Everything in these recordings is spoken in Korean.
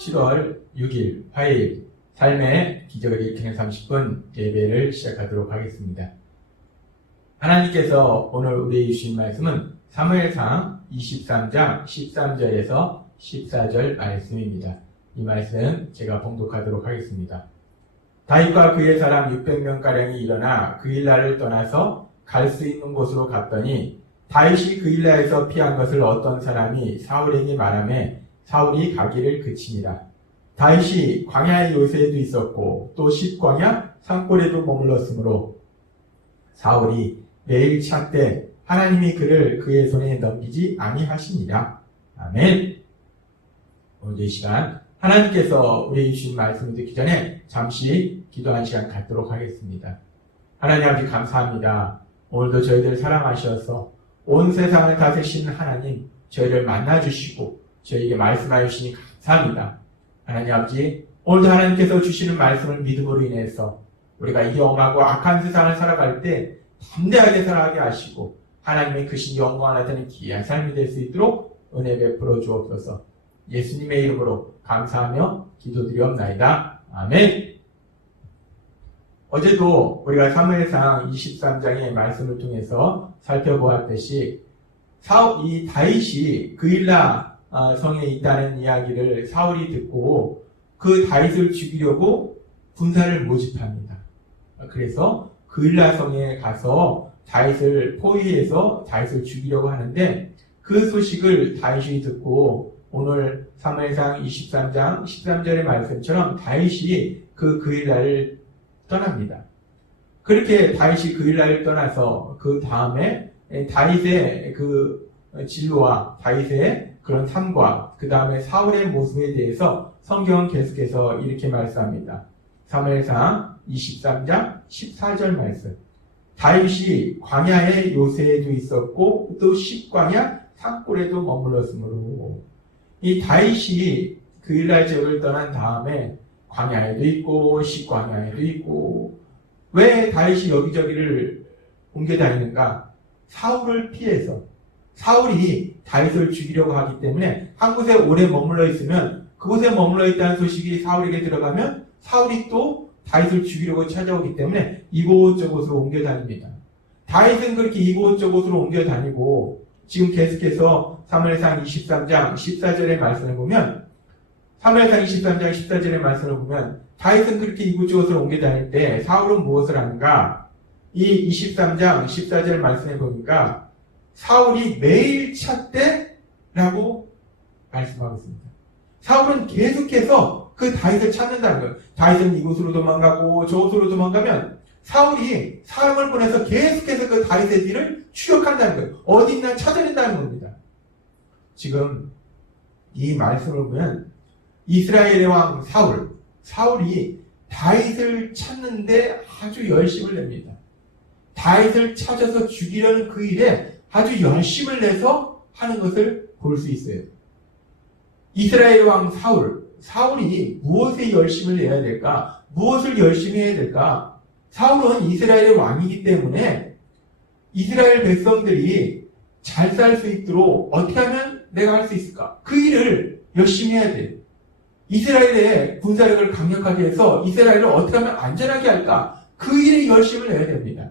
7월 6일 화요일 삶의 기적을 일으키는 30분 예배를 시작하도록 하겠습니다. 하나님께서 오늘 우리에게 주신 말씀은 사무엘상 23장 13절에서 14절 말씀입니다. 이 말씀 제가 봉독하도록 하겠습니다. 다윗과 그의 사람 600명가량이 일어나 그일라를 떠나서 갈 수 있는 곳으로 갔더니 다윗이 그일라에서 피한 것을 어떤 사람이 사울에게 말하며 사울이 가기를 그치니라. 다윗이 광야의 요새에도 있었고 또 십광야 산골에도 머물렀으므로 사울이 매일 찾되 하나님이 그를 그의 손에 넘기지 아니하시니라. 아멘. 오늘 이 시간 하나님께서 우리에게 주신 말씀을 듣기 전에 잠시 기도한 시간 갖도록 하겠습니다. 하나님 아버지 감사합니다. 오늘도 저희들 사랑하셔서 온 세상을 다스리시는 하나님 저희를 만나주시고 저희에게 말씀하여 주시니 감사합니다. 하나님 아버지 오늘도 하나님께서 주시는 말씀을 믿음으로 인해서 우리가 이 엄하고 악한 세상을 살아갈 때 담대하게 살아가게 하시고 하나님의 크신 영광 하나 되는 귀한 삶이 될 수 있도록 은혜 베풀어 주옵소서. 예수님의 이름으로 감사하며 기도드리옵나이다. 아멘. 어제도 우리가 사무엘상 23장의 말씀을 통해서 살펴보았듯이 이 다윗이 그일라 성에 있다는 이야기를 사울이 듣고 그 다윗을 죽이려고 군사를 모집합니다. 그래서 그일라 성에 가서 다윗을 포위해서 다윗을 죽이려고 하는데 그 소식을 다윗이 듣고 오늘 사무엘상 23장 13절의 말씀처럼 다윗이 그일라를 떠납니다. 그렇게 다윗이 그일라를 떠나서 그 다음에 다윗의 그 진로와 다윗의 그런 삶과 그 다음에 사울의 모습에 대해서 성경은 계속해서 이렇게 말씀합니다. 사무엘상 23장 14절 말씀. 다윗이 광야의 요새에도 있었고 또 십광야 산골에도 머물렀으므로 이 다윗이 그일라 지역을 떠난 다음에 광야에도 있고 십광야에도 있고 왜 다윗이 여기저기를 옮겨 다니는가? 사울을 피해서 사울이 다윗을 죽이려고 하기 때문에 한 곳에 오래 머물러 있으면 그곳에 머물러 있다는 소식이 사울에게 들어가면 사울이 또 다윗을 죽이려고 찾아오기 때문에 이곳저곳으로 옮겨 다닙니다. 다윗은 그렇게 이곳저곳으로 옮겨 다니고 지금 계속해서 사무엘상 23장 14절의 말씀을 보면 사무엘상 23장 14절의 말씀을 보면 다윗은 그렇게 이곳저곳으로 옮겨 다닐 때 사울은 무엇을 하는가? 이 23장 14절 말씀에 보니까 사울이 매일 찾되라고 말씀하고 있습니다. 사울은 계속해서 그 다윗을 찾는다는 거예요. 다윗은 이곳으로 도망가고 저곳으로 도망가면 사울이 사람을 보내서 계속해서 그 다윗의 뒤를 추격한다는 거예요. 어디 있나 찾아낸다는 겁니다. 지금 이 말씀을 보면 이스라엘의 왕 사울이 다윗을 찾는데 아주 열심을 냅니다. 다윗을 찾아서 죽이려는 그 일에 아주 열심을 내서 하는 것을 볼 수 있어요. 이스라엘 왕 사울이 무엇에 열심을 내야 될까? 무엇을 열심히 해야 될까? 사울은 이스라엘의 왕이기 때문에 이스라엘 백성들이 잘 살 수 있도록 어떻게 하면 내가 할 수 있을까? 그 일을 열심히 해야 돼요. 이스라엘의 군사력을 강력하게 해서 이스라엘을 어떻게 하면 안전하게 할까? 그 일에 열심을 내야 됩니다.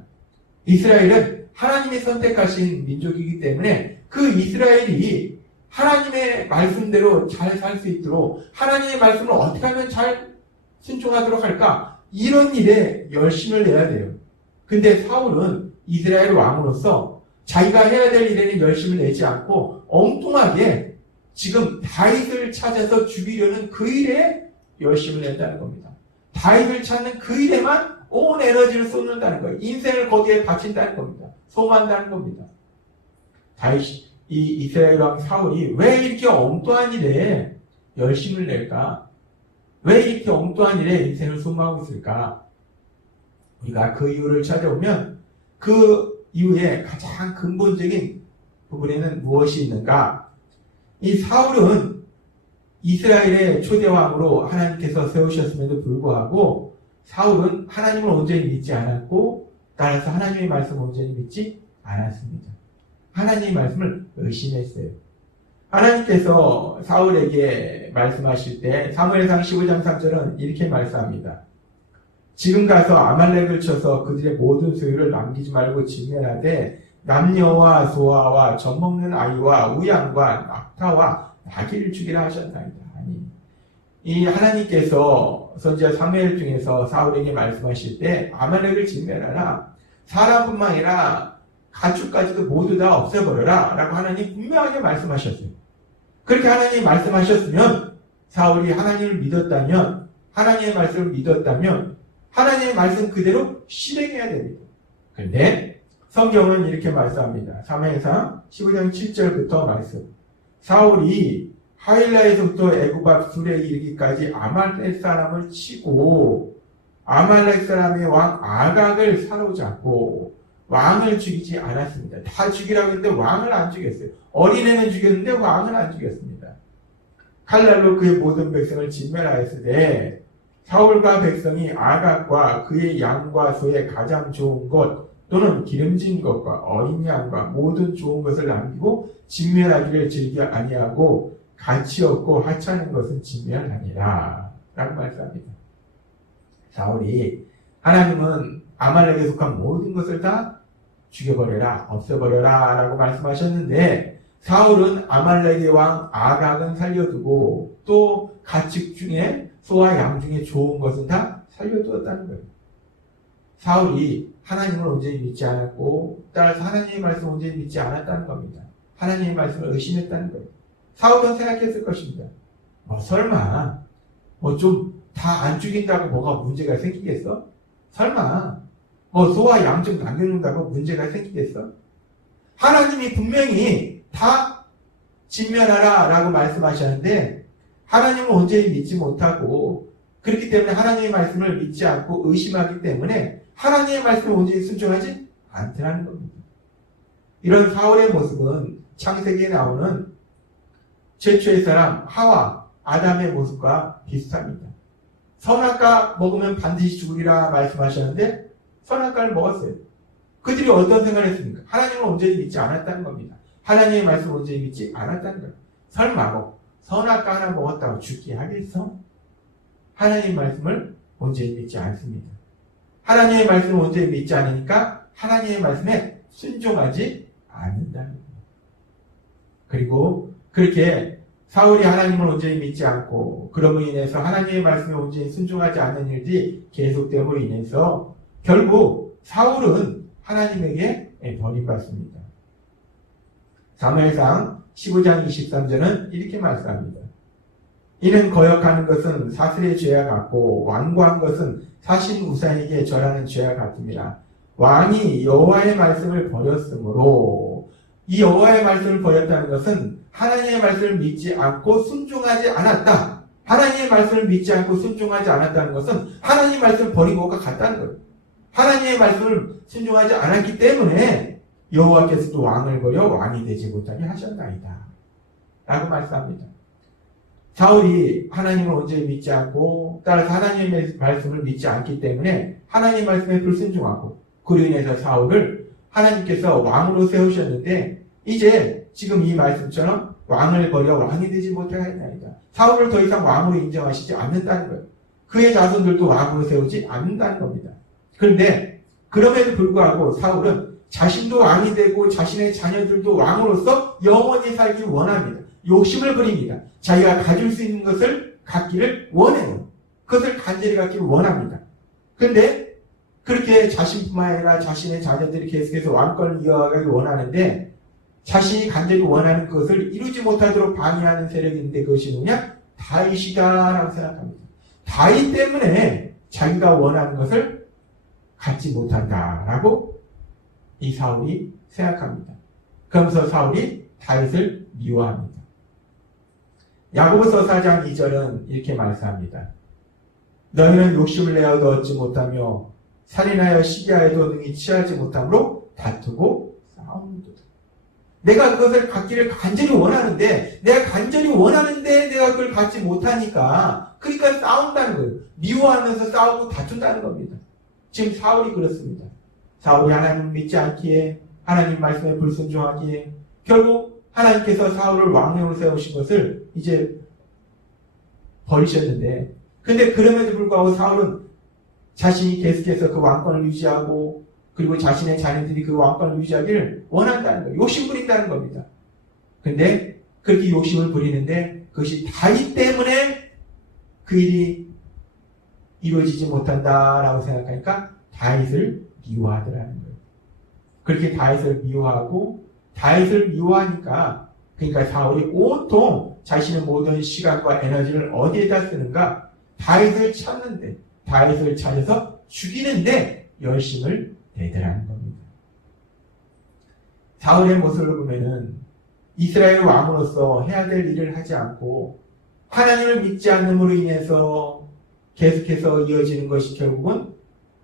이스라엘은 하나님이 선택하신 민족이기 때문에 그 이스라엘이 하나님의 말씀대로 잘 살 수 있도록 하나님의 말씀을 어떻게 하면 잘 순종하도록 할까? 이런 일에 열심을 내야 돼요. 근데 사울은 이스라엘 왕으로서 자기가 해야 될 일에는 열심을 내지 않고 엉뚱하게 지금 다윗을 찾아서 죽이려는 그 일에 열심을 낸다는 겁니다. 다윗을 찾는 그 일에만 온 에너지를 쏟는다는 거예요. 인생을 거기에 바친다는 겁니다. 소모한다는 겁니다. 이 이스라엘 왕 사울이 왜 이렇게 엉뚱한 일에 열심을 낼까? 왜 이렇게 엉뚱한 일에 인생을 소모하고 있을까? 우리가 그 이유를 찾아보면 그 이유의 가장 근본적인 부분에는 무엇이 있는가? 이 사울은 이스라엘의 초대왕으로 하나님께서 세우셨음에도 불구하고 사울은 하나님을 온전히 믿지 않았고 따라서 하나님의 말씀을 온전히 믿지 않았습니다. 하나님의 말씀을 의심했어요. 하나님께서 사울에게 말씀하실 때 사무엘상 15장 3절은 이렇게 말씀합니다. 지금 가서 아말렉을 쳐서 그들의 모든 소유를 남기지 말고 진멸하되 남녀와 소아와 젖먹는 아이와 우양과 낙타와 나귀를 죽이라 하셨나이다. 아니, 이 하나님께서 선지자 사무엘 중에서 사울에게 말씀하실 때 아말렉을 진멸하라. 사람뿐만 아니라 가축까지도 모두 다 없애버려라 라고 하나님 분명하게 말씀하셨어요. 그렇게 하나님이 말씀하셨으면 사울이 하나님을 믿었다면, 하나님의 말씀을 믿었다면 하나님의 말씀 그대로 실행해야 됩니다. 그런데 성경은 이렇게 말씀합니다. 사무엘상 15장 7절부터 말씀. 사울이 하일라에서부터 애굽 앞 술에 이르기까지 아말렉 사람을 치고 아말렉 사람의 왕 아각을 사로잡고 왕을 죽이지 않았습니다. 다 죽이라고 했는데 왕을 안 죽였어요. 어린애는 죽였는데 왕을 안 죽였습니다. 칼날로 그의 모든 백성을 진멸하였으되 사울과 백성이 아각과 그의 양과 소의 가장 좋은 것 또는 기름진 것과 어린 양과 모든 좋은 것을 남기고 진멸하기를 즐겨 아니하고 가치 없고 하찮은 것은 진멸하니라 라고 말씀합니다. 사울이 하나님은 아말렉에 속한 모든 것을 다 죽여버려라, 없애버려라 라고 말씀하셨는데 사울은 아말렉의 왕 아각은 살려두고 또 가축 중에 소와 양 중에 좋은 것은 다 살려두었다는 거예요. 사울이 하나님을 온전히 믿지 않았고 따라서 하나님의 말씀을 온전히 믿지 않았다는 겁니다. 하나님의 말씀을 의심했다는 거예요. 사울은 생각했을 것입니다. 설마 좀 다 안 죽인다고 뭐가 문제가 생기겠어? 설마 소와 양 좀 남겨놓는다고 문제가 생기겠어? 하나님이 분명히 다 진멸하라 라고 말씀하셨는데 하나님을 온전히 믿지 못하고 그렇기 때문에 하나님의 말씀을 믿지 않고 의심하기 때문에 하나님의 말씀을 온전히 순종하지 않더라는 겁니다. 이런 사울의 모습은 창세기에 나오는 최초의 사람 하와 아담의 모습과 비슷합니다. 선악과 먹으면 반드시 죽으리라 말씀하셨는데 선악과를 먹었어요. 그들이 어떤 생각을 했습니까? 하나님을 온전히 믿지 않았다는 겁니다. 하나님의 말씀을 온전히 믿지 않았다는 거예요. 설마 선악과 하나 먹었다고 죽게 하겠어? 하나님의 말씀을 온전히 믿지 않습니다. 하나님의 말씀을 온전히 믿지 않으니까 하나님의 말씀에 순종하지 않는다는 거예요. 그리고 그렇게 사울이 하나님을 온전히 믿지 않고 그럼으로 인해서 하나님의 말씀에 온전히 순종하지 않는 일들이 계속됨으로 인해서 결국 사울은 하나님에게 버림받습니다. 사무엘상 15장 23절은 이렇게 말씀합니다. 이는 거역하는 것은 사슬의 죄와 같고 완고한 것은 사신 우상에게 절하는 죄와 같습니다. 왕이 여호와의 말씀을 버렸으므로 이 여호와의 말씀을 버렸다는 것은 하나님의 말씀을 믿지 않고 순종하지 않았다. 하나님의 말씀을 믿지 않고 순종하지 않았다는 것은 하나님의 말씀을 버린 것과 같다는 거예요. 하나님의 말씀을 순종하지 않았기 때문에 여호와께서도 왕을 버려 왕이 되지 못하게 하셨나이다 라고 말씀합니다. 사울이 하나님을 온전히 믿지 않고 따라서 하나님의 말씀을 믿지 않기 때문에 하나님의 말씀에 불순종하고 그로 인해서 사울을 하나님께서 왕으로 세우셨는데 이제 지금 이 말씀처럼 왕을 버려 왕이 되지 못하게 했나이다. 사울을 더 이상 왕으로 인정하시지 않는다는 거예요. 그의 자손들도 왕으로 세우지 않는다는 겁니다. 그런데 그럼에도 불구하고 사울은 자신도 왕이 되고 자신의 자녀들도 왕으로서 영원히 살길 원합니다. 욕심을 부립니다. 자기가 가질 수 있는 것을 갖기를 원해요. 그것을 간절히 갖기를 원합니다. 그런데 그렇게 자신뿐만 아니라 자신의 자녀들이 계속해서 왕권을 이어가길 원하는데 자신이 간절히 원하는 것을 이루지 못하도록 방해하는 세력이 있는데 그것이 뭐냐? 다윗이다라고 생각합니다. 다윗 때문에 자기가 원하는 것을 갖지 못한다라고 이 사울이 생각합니다. 그러면서 사울이 다윗을 미워합니다. 야고보서 4장 2절은 이렇게 말씀합니다. 너희는 욕심을 내어도 얻지 못하며 살인하여 시기하여도 능히 취하지 못함으로 다투고 싸우는도다. 내가 그것을 갖기를 간절히 원하는데 내가 그걸 갖지 못하니까 그러니까 싸운다는 거예요. 미워하면서 싸우고 다툰다는 겁니다. 지금 사울이 그렇습니다. 사울이 하나님을 믿지 않기에 하나님 말씀에 불순종하기에 결국 하나님께서 사울을 왕으로 세우신 것을 이제 버리셨는데, 근데 그럼에도 불구하고 사울은 자신이 계속해서 그 왕권을 유지하고 그리고 자신의 자녀들이 그 왕권을 유지하기를 원한다는 거예요. 욕심 부린다는 겁니다. 근데 그렇게 욕심을 부리는데 그것이 다윗 때문에 그 일이 이루어지지 못한다라고 생각하니까 다윗을 미워하더라는 거예요. 그렇게 다윗을 미워하고 다윗을 미워하니까 그러니까 사울이 온통 자신의 모든 시간과 에너지를 어디에다 쓰는가? 다윗을 찾는데, 다윗을 찾아서 죽이는데 열심을 내더라는 겁니다. 사울의 모습을 보면은 이스라엘 왕으로서 해야 될 일을 하지 않고 하나님을 믿지 않음으로 인해서 계속해서 이어지는 것이 결국은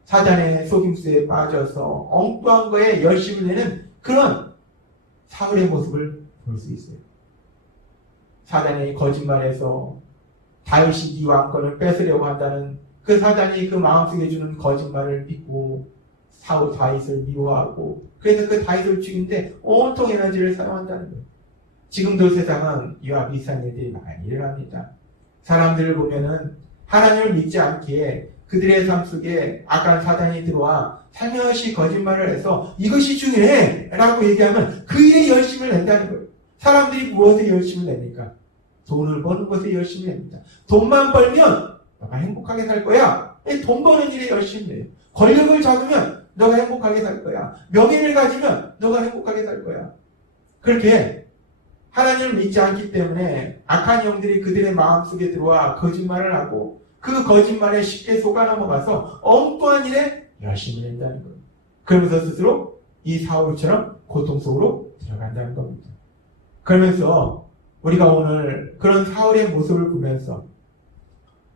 사단의 속임수에 빠져서 엉뚱한 거에 열심을 내는 그런 사울의 모습을 볼 수 있어요. 사단의 거짓말에서 다윗이 네 왕권을 뺏으려고 한다는 그 사단이 그 마음속에 주는 거짓말을 믿고 다윗을 미워하고 그래서 그 다윗을 죽이는데 온통 에너지를 사용한다는 거예요. 지금도 세상은 이와 비슷한 일들이 많이 일어납니다. 사람들을 보면은 하나님을 믿지 않기에 그들의 삶 속에 악한 사단이 들어와 살며시 거짓말을 해서 이것이 중요해 라고 얘기하면 그 일에 열심을 낸다는 거예요. 사람들이 무엇에 열심을 냅니까? 돈을 버는 것에 열심을 냅니다. 돈만 벌면 너가 행복하게 살 거야. 돈 버는 일에 열심히 내요. 권력을 잡으면 너가 행복하게 살 거야. 명예를 가지면 너가 행복하게 살 거야. 그렇게 하나님을 믿지 않기 때문에 악한 영들이 그들의 마음속에 들어와 거짓말을 하고 그 거짓말에 쉽게 속아 넘어가서 엉뚱한 일에 열심히 낸다는 거예요. 그러면서 스스로 이 사울처럼 고통 속으로 들어간다는 겁니다. 그러면서 우리가 오늘 그런 사울의 모습을 보면서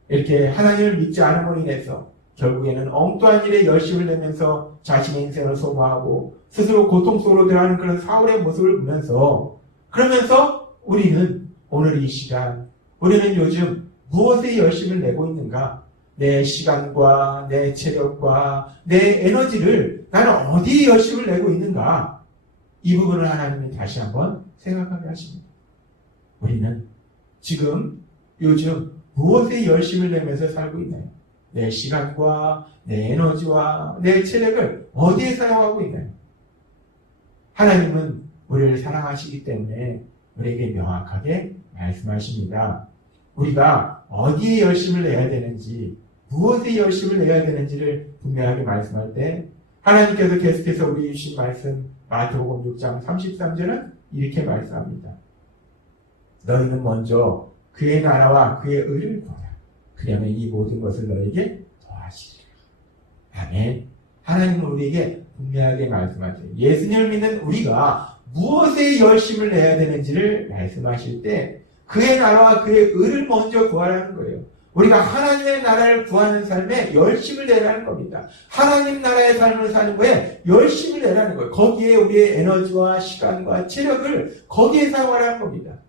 이렇게 하나님을 믿지 않음으로 인해서 결국에는 엉뚱한 일에 열심을 내면서 자신의 인생을 소모하고 스스로 고통 속으로 들어가는 그런 사울의 모습을 보면서 그러면서 우리는 오늘 이 시간 우리는 요즘 무엇에 열심을 내고 있는가? 내 시간과 내 체력과 내 에너지를 나는 어디에 열심을 내고 있는가? 이 부분을 하나님이 다시 한번 생각하게 하십니다. 우리는 지금 요즘 무엇에 열심을 내면서 살고 있나요? 내 시간과 내 에너지와 내 체력을 어디에 사용하고 있나요? 하나님은 우리를 사랑하시기 때문에 우리에게 명확하게 말씀하십니다. 우리가 어디에 열심을 내야 되는지, 무엇에 열심을 내야 되는지를 분명하게 말씀할 때 하나님께서 계속해서 우리 주신 말씀 마태복음 6장 33절은 이렇게 말씀합니다. 너희는 먼저 그의 나라와 그의 의를 구하라. 그러면 이 모든 것을 너에게 더하시리라. 아멘. 하나님은 우리에게 분명하게 말씀하세요. 예수님을 믿는 우리가 무엇에 열심을 내야 되는지를 말씀하실 때 그의 나라와 그의 의를 먼저 구하라는 거예요. 우리가 하나님의 나라를 구하는 삶에 열심을 내라는 겁니다. 하나님 나라의 삶을 사는 거에 열심을 내라는 거예요. 거기에 우리의 에너지와 시간과 체력을 거기에 사용하라는 겁니다.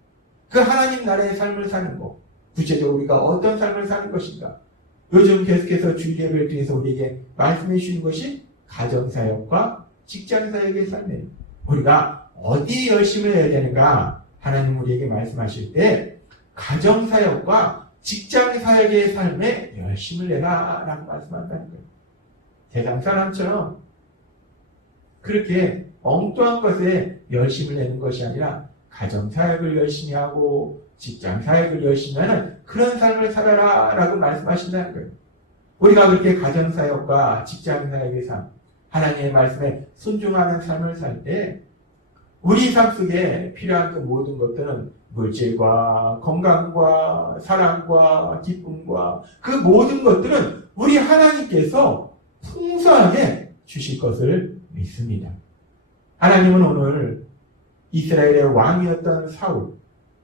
그 하나님 나라의 삶을 사는 거. 구체적으로 우리가 어떤 삶을 사는 것인가. 요즘 계속해서 주일 예배를 통해서 우리에게 말씀해 주시는 것이 가정사역과 직장사역의 삶이에요. 우리가 어디에 열심을 내야 되는가? 하나님 우리에게 말씀하실 때 가정사역과 직장사역의 삶에 열심을 내라 라고 말씀한다는 거예요. 세상 사람처럼 그렇게 엉뚱한 것에 열심을 내는 것이 아니라 가정사역을 열심히 하고 직장사역을 열심히 하는 그런 삶을 살아라 라고 말씀하신다는 거예요. 우리가 그렇게 가정사역과 직장사역의 삶, 하나님의 말씀에 순종하는 삶을 살 때 우리 삶 속에 필요한 그 모든 것들은 물질과 건강과 사랑과 기쁨과 그 모든 것들은 우리 하나님께서 풍성하게 주실 것을 믿습니다. 하나님은 오늘 이스라엘의 왕이었던 사울,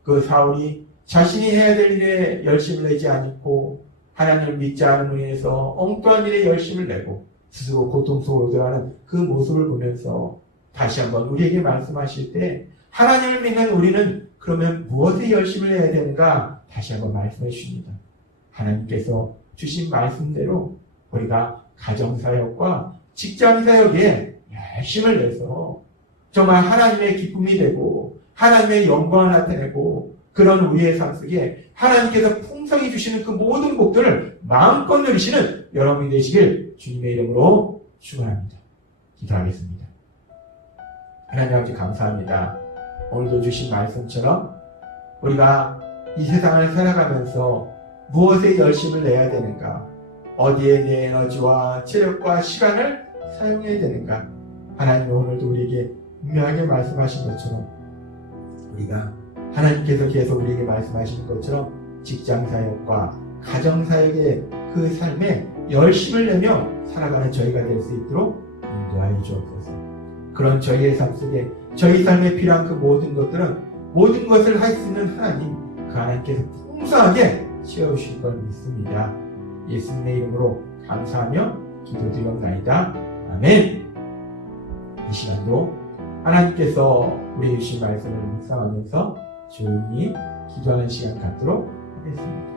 그 사울이 자신이 해야 될 일에 열심을 내지 않고 하나님을 믿지 않음으로 인해서 엉뚱한 일에 열심을 내고 스스로 고통 속으로 들어가는 그 모습을 보면서 다시 한번 우리에게 말씀하실 때 하나님을 믿는 우리는 그러면 무엇에 열심을 내야 되는가 다시 한번 말씀해 주십니다. 하나님께서 주신 말씀대로 우리가 가정사역과 직장사역에 열심을 내서 정말 하나님의 기쁨이 되고 하나님의 영광을 나타내고 그런 우리의 삶 속에 하나님께서 풍성히 주시는 그 모든 복들을 마음껏 누리시는 여러분이 되시길 주님의 이름으로 축원합니다. 기도하겠습니다. 하나님 아버지 감사합니다. 오늘도 주신 말씀처럼 우리가 이 세상을 살아가면서 무엇에 열심을 내야 되는가, 어디에 내 에너지와 체력과 시간을 사용해야 되는가, 하나님 오늘도 우리에게 분명하게 말씀하신 것처럼 우리가 하나님께서 계속 우리에게 말씀하시는 것처럼 직장사역과 가정사역의 그 삶에 열심을 내며 살아가는 저희가 될 수 있도록 인도하여 주옵소서. 그런 저희의 삶 속에 저희 삶에 필요한 그 모든 것들은 모든 것을 할 수 있는 하나님, 그 하나님께서 풍성하게 채워주실 걸 믿습니다. 예수님의 이름으로 감사하며 기도드리옵나이다. 아멘. 이 시간도 하나님께서 우리의 주신 말씀을 묵상하면서 조용히 기도하는 시간 갖도록 하겠습니다.